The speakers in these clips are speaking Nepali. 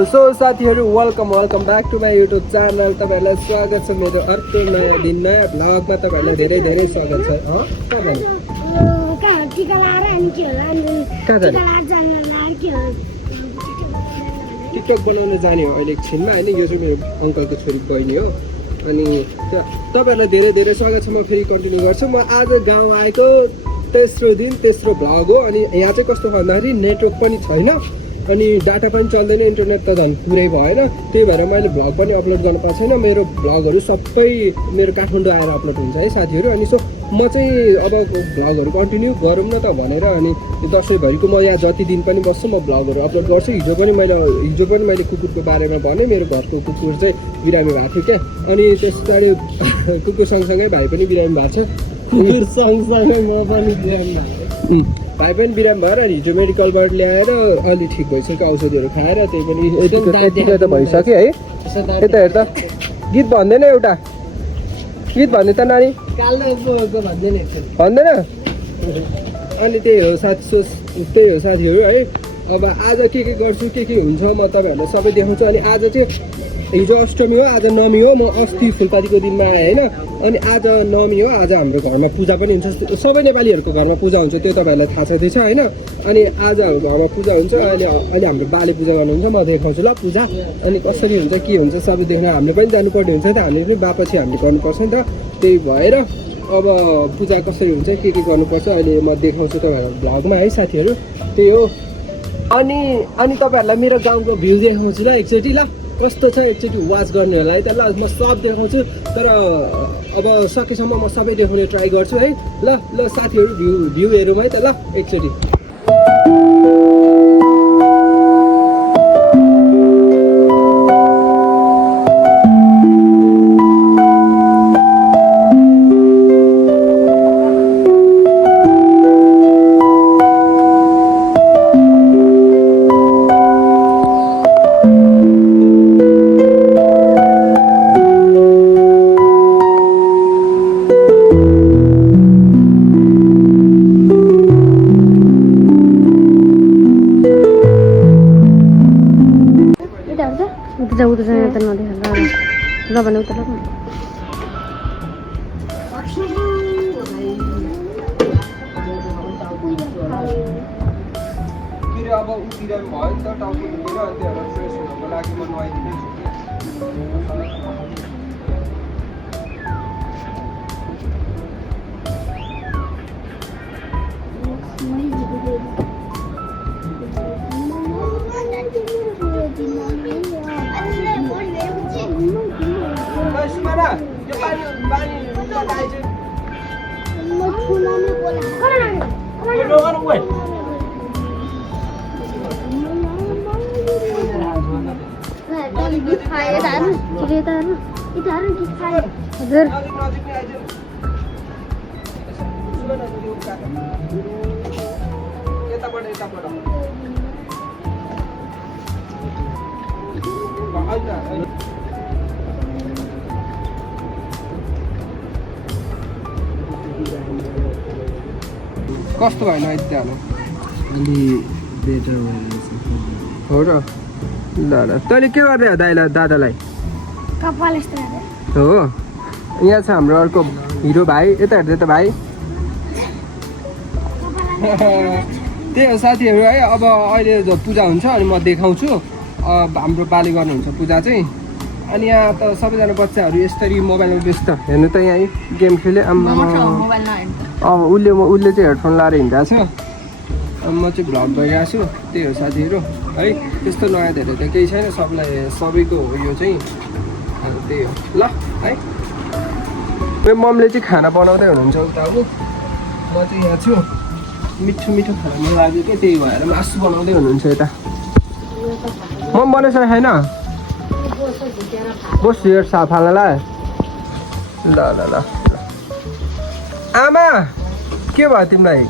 सो साथीहरू welcome back to my YouTube channel. तपाईँहरूलाई स्वागत छ मेरो अर्को नयाँ दिन नयाँ भ्लगमा। तपाईँहरूलाई धेरै धेरै स्वागत छ। टिकटक बनाउन जाने हो अहिले एकछिनमा होइन। यो चाहिँ मेरो अङ्कलको छोरी बहिनी हो। अनि तपाईँहरूलाई धेरै धेरै स्वागत छ। म फेरि कन्टिन्यू गर्छु। म आज गाउँ आएको तेस्रो दिन तेस्रो भ्लग हो। अनि यहाँ चाहिँ कस्तो भन्दाखेरि नेटवर्क पनि छैन अनि डाटा पनि चल्दैन, इन्टरनेट त झन् पुरै भएन। त्यही भएर मैले भ्लग पनि अपलोड गर्न पाएको छैन। मेरो भ्लगहरू सबै मेरो काठमाडौँ आएर अपलोड हुन्छ है साथीहरू। अनि सो म चाहिँ अब भ्लगहरू कन्टिन्यू गरौँ न त भनेर अनि दसैँभरिको म यहाँ जति दिन पनि बस्छु म भ्लगहरू अपलोड गर्छु। हिजो पनि मैले कुकुरको बारेमा भने। मेरो घरको कुकुर चाहिँ बिरामी भएको थियो क्या। अनि त्यस पछाडि कुकुर सँगसँगै भाइ पनि बिरामी भएको छ। कुकुर सँगसँगै म पनि बिरामी भएको, भाइ पनि बिरामी भएर अनि हिजो मेडिकलबाट ल्याएर अलि ठिक भइसक्यो औषधिहरू खाएर। त्यही पनि यति त भइसक्यो है। यता हेर त गीत भन्दैन एउटा गीत भन्ने त नानी भन्दैन। अनि त्यही हो साथीहरू है। अब आज के गर्छु के हुन्छ म तपाईँहरूलाई सबै देखाउँछु। अनि आज चाहिँ हिजो अष्टमी हो, आज नवमी हो। म अस्ति फुलपातीको दिनमा आएँ होइन। अनि आज नवमी हो, आज हाम्रो घरमा पूजा पनि हुन्छ। सबै नेपालीहरूको घरमा पूजा हुन्छ, त्यो तपाईँहरूलाई थाहा छँदैछ होइन। अनि आज घरमा पूजा हुन्छ। अहिले हाम्रो बाले पूजा गर्नुहुन्छ, म देखाउँछु ल पूजा। अनि कसरी हुन्छ के हुन्छ सबै देख्न हामीले पनि जानुपर्ने हुन्छ नि त। हामीले पनि बापछि हामीले गर्नुपर्छ नि त। त्यही भएर अब पूजा कसरी हुन्छ के गर्नुपर्छ अहिले म देखाउँछु तपाईँहरूलाई भ्लगमा है साथीहरू। त्यही हो। अनि तपाईँहरूलाई मेरो गाउँको भ्यू देखाउँछु ल एकचोटि। ल कस्तो छ एकचोटि वाच गर्ने होला है त। ल म सब देखाउँछु, तर अब सकेसम्म म सबै देखाउने ट्राई गर्छु है। ल साथीहरू भ्यू हेरौँ है त ल एकचोटि। अब उतिर भयो नि त टाउको दुखेर। अनि त्यही भएर फ्रेस हुनको लागि म नुहाइदिँदैछु कि। कस्तो भएन यति हाल्नु अलि बेटर हो र। ल तैँले के गर्दै हो दादालाई हो। यहाँ छ हाम्रो अर्को हिरो भाइ, यता हेर्दै त भाइ। त्यही हो साथीहरू है। अब अहिले पूजा हुन्छ अनि म देखाउँछु। हाम्रो बाले गर्नुहुन्छ पूजा चाहिँ। अनि यहाँ त सबैजना बच्चाहरू यसरी मोबाइलमा व्यस्त। हेर्नु त यहाँ गेम खेले। अब उसले चाहिँ हेडफोन लाएर हिँडिरहेको छ। अब म चाहिँ भ्लग गरिरहेको छु। त्यही हो साथीहरू है। त्यस्तो नयाँ धेरै त केही छैन, सबैको हो यो चाहिँ। त्यही हो ल है। मेरो मम्मीले चाहिँ खाना बनाउँदै हुनुहुन्छ उता। अब म चाहिँ यहाँ छु, मिठो खाना मन लाग्यो क्या। त्यही भएर मासु बनाउँदै हुनुहुन्छ यता। म बनाइस छैन बस हेर साफालाई। ल आमा के भयो तिमीलाई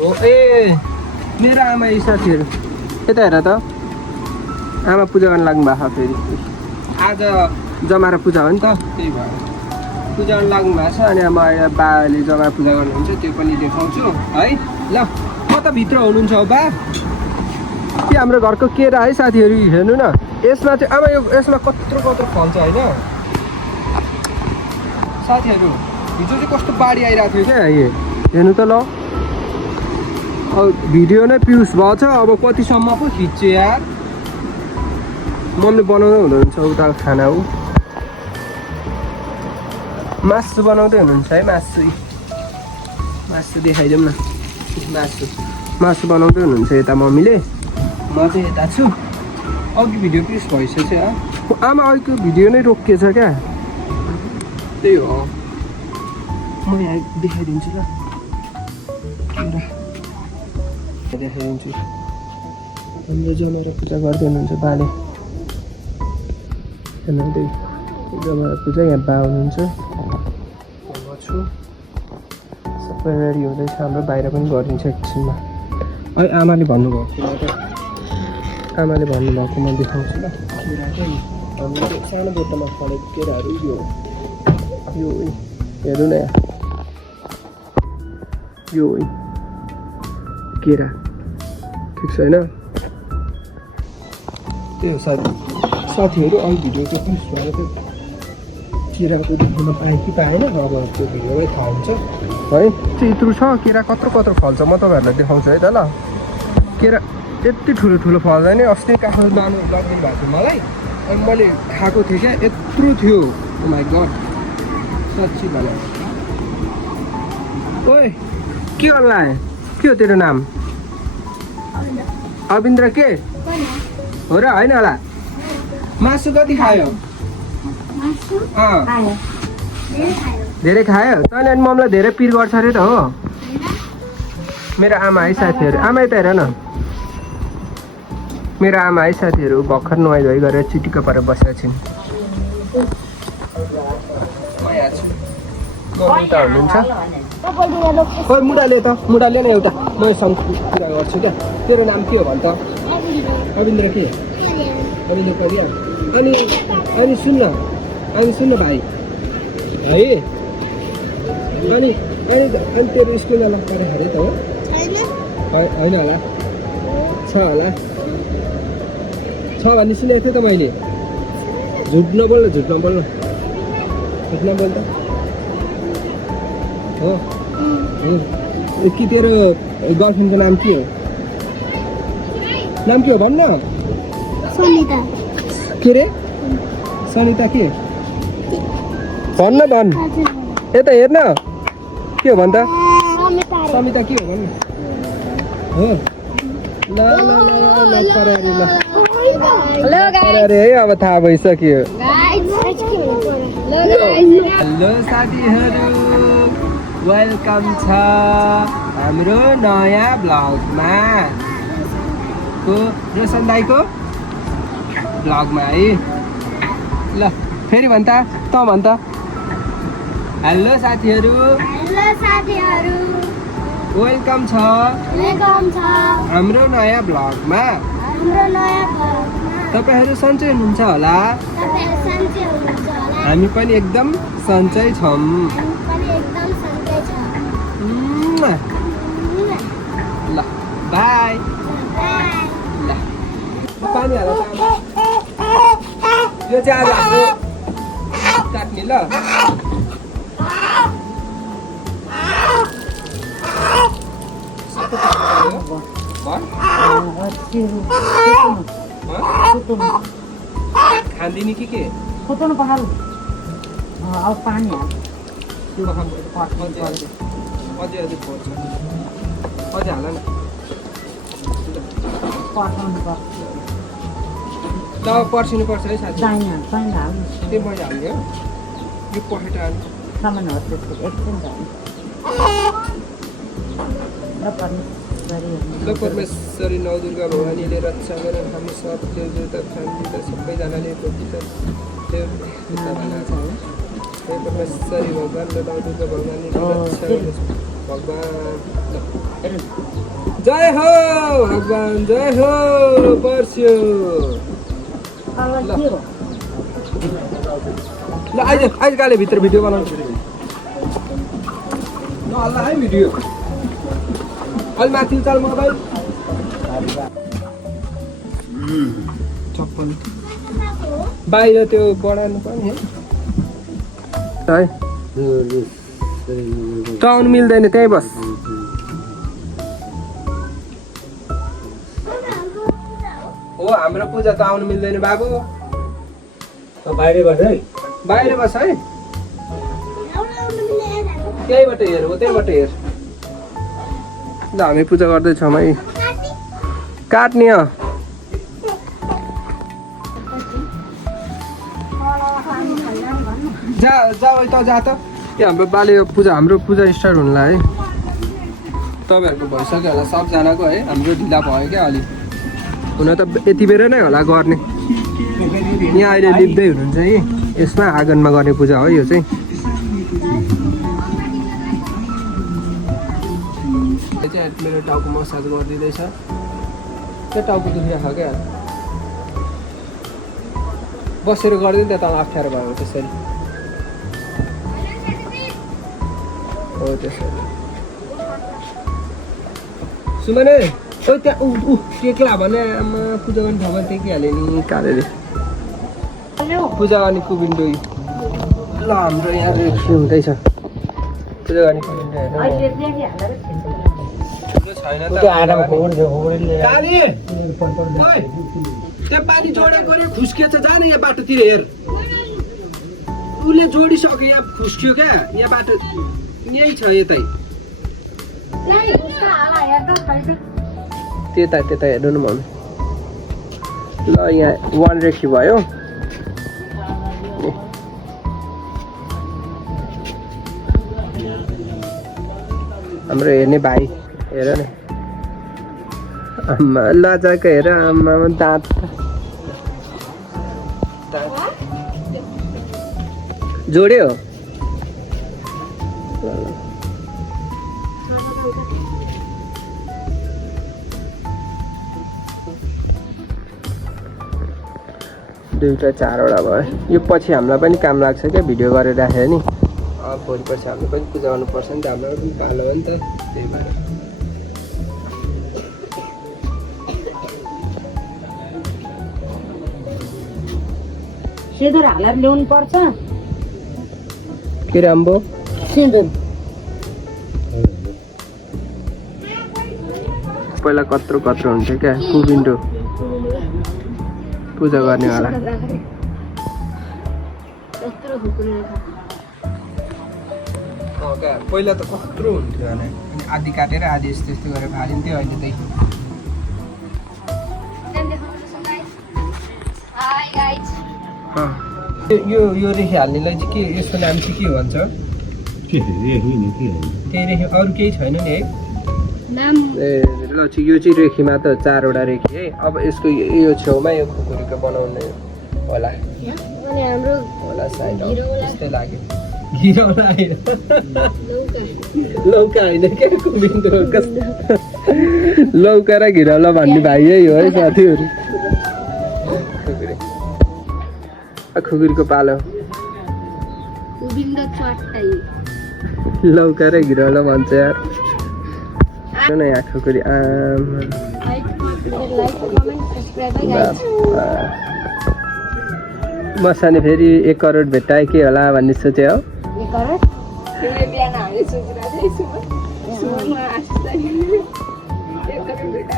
हो? ए मेरो आमा यी साथीहरू यता हेर त। आमा पूजा गर्न लाग्नु भएको फेरि। आज जमारा पूजा हो नि त, त्यही भएर पूजा गर्न लाग्नु भएको छ। अनि म अहिले बाले जमारा पूजा गर्नुहुन्छ, त्यो पनि देखाउँछु है। ल म त भित्र हुनुहुन्छ हो बा? कि हाम्रो घरको केरा है साथीहरू हेर्नु न यसमा चाहिँ अब यसमा कत्रो कत्रो फल्छ होइन साथीहरू हिजो चाहिँ कस्तो बाढी आइरहेको थियो क्या हेर्नु त ल अब भिडियो नै पिउस भएछ अब कतिसम्म पो खिच्यो यार मम्मीले बनाउँदै हुनुहुन्छ उता खाना ऊ मासु बनाउँदै हुनुहुन्छ है मासु देखाइदिउँ न मासु बनाउँदै हुनुहुन्छ यता मम्मीले म चाहिँ यता छु अघि भिडियो पिस भइसक्यो आमा अघिको भिडियो नै रोकिएछ क्या त्यही हो म यहाँ देखाइदिन्छु ल देखाइदिन्छु हाम्रो जमारा पूजा गर्दै हुनुहुन्छ बाले जमारा पूजा यहाँ बा हुनुहुन्छ म छु सबै रेडी हुँदैछ हाम्रो बाहिर पनि गरिदिन्छ एकछिनमा है आमाले भन्नुभएको आमाले भन्नुभएको म देखाउँछु ल केरा चाहिँ हाम्रो सानो बोटमा फलेको केराहरू यो हेर्नु न यो केरा ठिक छैन त्यही हो साथीहरू अहिले भिडियो चाहिँ पिस भएर चाहिँ केराको देख्न पाएँ कि पाएन अब त्यो भिडियोमै थाहा हुन्छ है यत्रो छ केरा कत्रो कत्रो फल्छ म तपाईँहरूलाई देखाउँछु है त ल केरा यति ठुलो ठुलो फल्दैन नि अस्ति काठमाडौँ लानु लगिदिनु भएको थियो मलाई अनि मैले खाएको थिएँ क्या यत्रो थियो माइ गड साँच्ची भन ओए के होला के हो तेरो नाम अविन्द्र के हो र होइन होला मासु कति खायो धेरै खायो तैँले अनि मम्मीलाई धेरै पिर गर्छ अरे त हो मेरो आमा है साथीहरू आमा यता हेर न मेरो आमा है साथीहरू भर्खर नुहाइ धुवाइ गरेर चिटिक्क परेर बसेका छिन् उता हुनुहुन्छ खोइ मुढाले न एउटा म सँग कुरा गर्छु क्या तेरो नाम के हो भन् त अविन्द्र के अविन्द्र परिया अनि सुन्न भाइ है अनि तेरो स्कुलमा लक्ष्य खाँदै त हो होइन होला छ होला छ भन्ने सुनेको थिएँ त मैले झुट नबोल्न त हो कि तेरो गर्लफ्रेन्डको नाम के हो भन्न सनिता के रे सनिता के भन्न यता हेर्न के हो भन् त समिता के हो भन्नु हो ल अरे है अब थाहा भइसक्यो हेलो साथीहरू वेलकम छ हाम्रो नयाँ ब्लगमा को रोशन दाईको ब्लगमा है ल फेरि भन् त हेलो साथीहरू वेलकम छ हाम्रो नयाँ ब्लगमा तपाईँहरू सन्चै हुनुहुन्छ होला हामी पनि एकदम सन्चै छौँ ल बाई ल पानी हाल यो चाहिँ आज हाम्रो काट्ने ल खाँदिनी के खोज्नु पखाल अब पानी हाल अझै पर्छ अझै हाल न पठाउनु पर्छ ल पर्सिनु पर्छ है साथी चाहिने हाल त्यो मैले हाल्ने हो यो पखेटा हाल्नु सामानहरू त्यस्तो एकछिन जाने ल परमेश्वरी नौ दुर्गा भवानीले रक्षा गर हामी सब देव देवता खानपिता सबैजनाले हे परमेश्वरी भगवान् र नौ दुर्गा भगवानले रक्षा गर्नुहोस् भगवान् जय हो भगवान् जय हो पर्स्यो ल आइज काले भित्र भिडियो बनाउँछु ल हल्ला है भिडियो अलि माथि चाल मोबाइल चप्पल बाहिर त्यो बढाउनु पर्ने है त आउनु मिल्दैन त्यहीँ बस हो हाम्रो पूजा त आउनु मिल्दैन बाबु बाहिर बस है बाहिर बस है त्यहीबाट हेर हो त्यहीबाट हेर ल हामी पूजा गर्दैछौँ है काट्ने हो जा जाऊ है त जा त यो हाम्रो बाले हाम्रो पूजा स्टार्ट हुनुलाई है तपाईँहरूको भइसक्यो होला सबजनाको है हाम्रो ढिला भयो क्या अलिक हुन त यति बेर नै होला गर्ने यहाँ अहिले लिप्दै हुनुहुन्छ है यसमा आँगनमा गर्ने पूजा हो यो चाहिँ मेरो टाउको मसाज गरिदिँदैछ त्यो टाउको दुखिरहेको छ क्या बसेर गरिदिनु त्यहाँ त अप्ठ्यारो भयो त्यसरी हो त्यसरी सुमने ओ त्यहाँ ऊ टेक्ला भने आमा पूजा गर्ने ठाउँमा टेकिहाल्यो नि कालेले पूजा गर्ने कुबिन्डो ल हाम्रो यहाँ रेखी हुँदैछ पूजा गर्ने कुबिन्डो त्यहाँ पानी जोडेको रे खुस्किएछ जाने यहाँ बाटोतिर हेर उसले जोडिसक्यो यहाँ फुस्कियो क्या यहाँ बाटो यही छ यतै त्यता हेर्नु न मम्मी ल यहाँ 1 रेखी भयो हाम्रो हेर्ने भाइ हेर न आमा लजाको हेर आमा दाँत जोड्यो दुईवटा 4वटा भयो यो पछि हामीलाई पनि काम लाग्छ क्या भिडियो गरेर राखेर नि भोलि पछि हामीले पनि पूजा गर्नुपर्छ नि त हाम्रो पनि कालो हो नि त त्यही भएर सिँदुर हालेर ल्याउनु पर्छ के राम्रो सिँदुर पहिला कत्रो हुन्थ्यो क्या कुबिन्डो पूजा गर्नेवाला पहिला त कत्रो हुन्थ्यो अनि आधी काटेर आधी यस्तो गरेर फालिन्थ्यो अहिले चाहिँ यो रेखी हाल्नेलाई चाहिँ के यसको नाम चाहिँ के भन्छ त्यही रेखी अरू केही छैन नि है ए ल चाहिँ यो चाहिँ रेखीमा त 4वटा रेखी है अब यसको यो छेउमा यो खुकुरीको बनाउने होला होला साइड त्यस्तै लाग्यो घिरौला लौका होइन क्या कुबिन्डो लौका र घिरौला भन्ने भाइ यही हो है साथीहरू खुकुरीको पालो लौका र घिरौला भन्छ यार न यहाँ खुकुरी मसाने फेरि 1 करोड भेट्टाए के होला भन्ने सोचे हो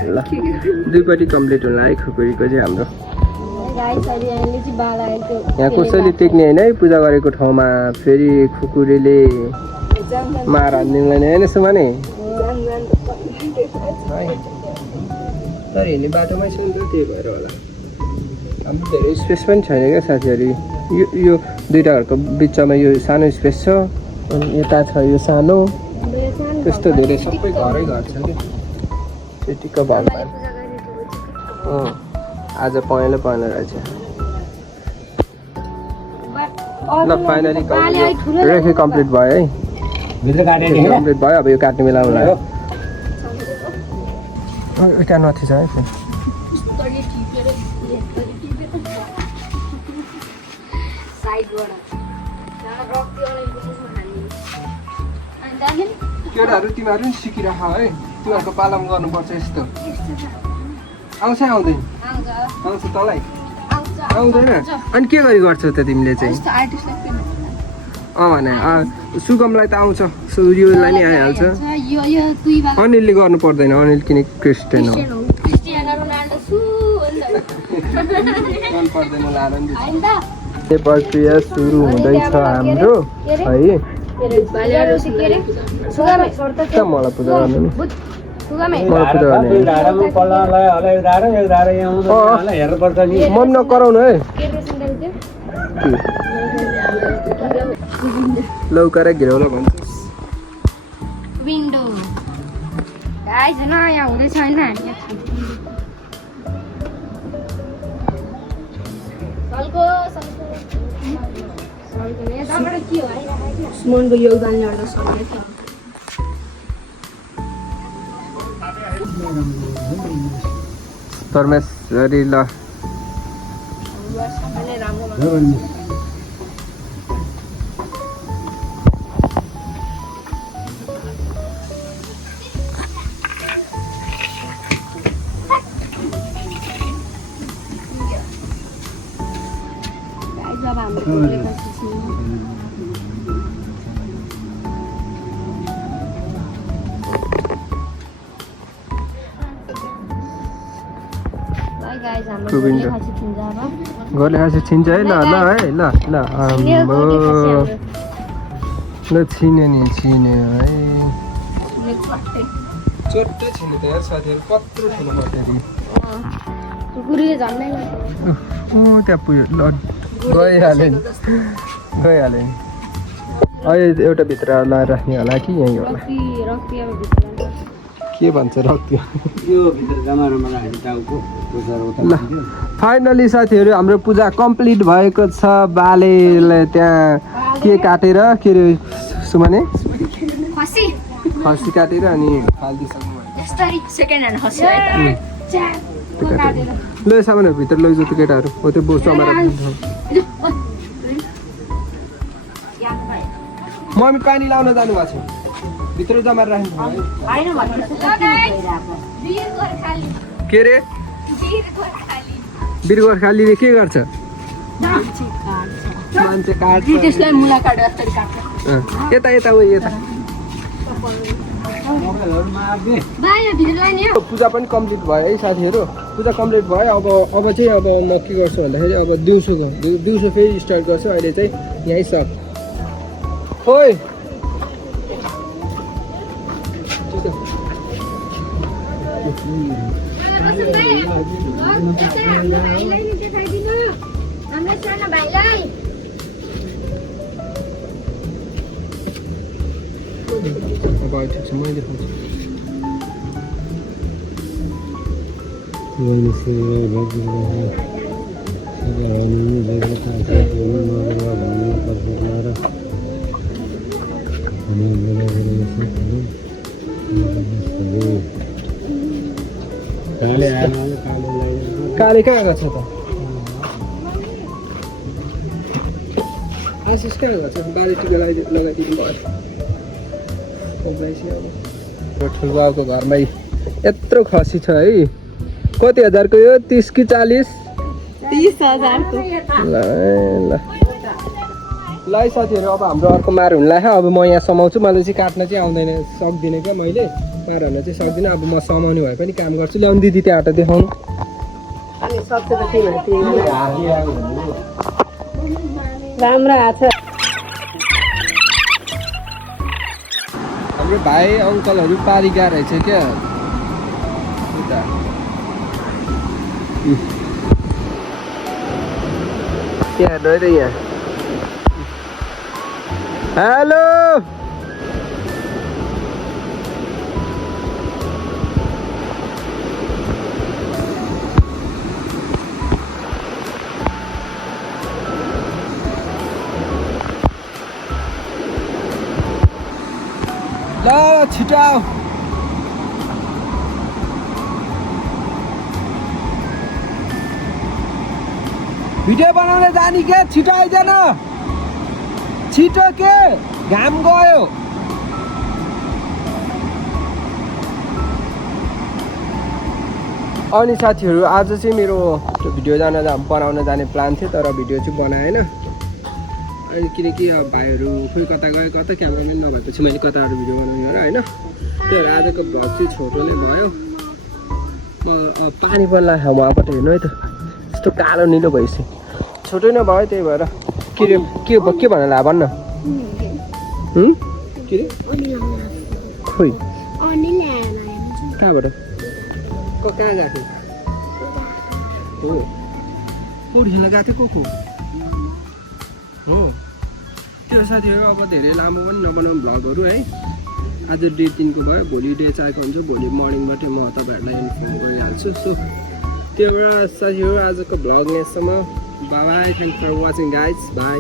ल दुईपट्टि कम्प्लिट होला है खुकुरीको चाहिँ हाम्रो यहाँ कसैले टेक्ने होइन है पूजा गरेको ठाउँमा फेरि खुकुरीले मार हान्दिँदैन होइन सुमाने तर हिँड्ने बाटोमै छ नि त त्यही भएर होला हाम्रो धेरै स्पेस पनि छैन क्या साथीहरू यो दुईवटा घरको बिचमा यो सानो स्पेस छ अनि यता छ यो सानो त्यस्तो धेरै सबै घर छ कि त्यतिको भगवान् आज पहेँलो रहेछ ल फाइनली रेखी कम्प्लिट भयो है कम्प्लिट भयो अब यो काट्ने बेला होला एउटा नथी छ है केटाहरू तिमीहरू नि सिकिराख है तिमीहरूको पालन गर्नुपर्छ यस्तो आउँछ आउँदैन आउँछ आउँछ तँलाई आउँछ आउँदैन अनि के गरी गर्छौ त तिमीले चाहिँ जस्तो आर्टिस्टलाई के भन्नु? भने सुगमलाई त आउँछ सूर्यलाई नि आइहाल्छ यो दुई भाग अनिलले गर्नु पर्दैन अनिल किन क्रिस्टियन हो क्रिस्टियानो रोनाल्डो छु गर्नु पर्दैन लाएर नि हैन त यो प्रक्रिया सुरु हुँदैछ हाम्रो है त मलाई पूजा गर्नु नि मलाई पूजा गर्ने दुई धारामा पल्लालाई हलै धारा एक धारा यहाँ आउँछ मलाई हेर्नुपर्छ नि मन नकराउनु है लौका र घिरौला भन्छ विन्डो गाइस नयाँ हुँदैछ हैन सुमनको योगदान ल्याउन सक्ने छ परमेश्वरी ल जब हाम्रो विन्डो घरले खासै छिन्छ है ल ल है ल ल आम्बो ल छिन्यो नि छिन्यो है चोट्टै छिन्यो त यार साथीहरू कत्रो ठुलो पर्दाखेरि गुरुले झन्डै त्यहाँ पुग्यो ल गइहाल्यो नि गइहाल्यो नि अहिले एउटा भित्र लगाएर राख्ने होला कि यहीँ होला के भन्छ रक्ति यो भित्र जमारामा राखेको टाउको ल फाइनली साथीहरू हाम्रो पूजा कम्प्लिट भएको छ बालेले त्यहाँ के काटेर के अरे सुमने खसी काटेर अनि फालिदिइसक्नु ल सामानहरू भित्र लैजाऊ त्यो केटाहरू हो त्यो बोसो मम्मी पानी लाउन जानुभएको छ भित्र जमाएर राख्नु के अरे वीर गोर्खालीले के गर्छ मान्छे काट्छ यता यता ऊ यता पूजा पनि कम्प्लिट भयो है साथीहरू पूजा कम्प्लिट भयो अब चाहिँ अब म के गर्छु भन्दाखेरि अब दिउँसो फेरि स्टार्ट गर्छु अहिले चाहिँ यहीँ सक खोइ अब ठिक छ मैले देखाउँछु काले कहाँ गएको छ त आशिष कहाँ गएको छ बारी टिका लगाइदिनु भयो ठुलबाउको घरमै यत्रो खसी छ है कति हजारको यो 30 कि 40 30,000 ल ल साथीहरू अब हाम्रो अर्को मार हुन लाग्यो अब म यहाँ समाउँछु मलाई चाहिँ काट्न चाहिँ आउँदैन सक्दिनँ क्या मैले मार हुन चाहिँ सक्दिनँ अब म समाउने भए पनि काम गर्छु ल्याउनु दिदी त्यहाँ आटा देखाउनु राम्रो आछ हाम्रो भाइ अङ्कलहरू पारी गएको रहेछ क्या उता यहाँ हेर्नु है त यहाँ हेलो ल छिटो आऊ भिडियो बनाउन जाने के छिटो आइज न छिटो के घाम गयो अनि साथीहरू आज चाहिँ मेरो त्यो भिडियो बनाउन जाने प्लान थियो तर भिडियो चाहिँ बनाएन अनि किनकि अब भाइहरू खोइ कता गयो कता क्यामेराम्यान नभएपछि मैले कताहरू भिडियो बनाउने गरेँ होइन त्यही भएर आजको भ्लग चाहिँ छोटो नै भयो पानी पर्ला वहाँबाट हेर्नु है त यस्तो कालो निलो भइसक्यो छोटो नै भयो त्यही भएर के भन्न ला भन्न के अरे खोइ कहाँबाट कहाँ गएको हो पौडी खेल्न गएको थियो को हो त्यो साथीहरू अब धेरै लामो पनि नबनाउनु भ्लगहरू है आज डे 3 को भयो भोलि डे 4 को हुन्छ भोलि मर्निङबाटै म तपाईँहरूलाई इन्फर्म गरिहाल्छु सो त्यही भएर साथीहरू आजको भ्लग यहाँसम्म bye thank for watching guys by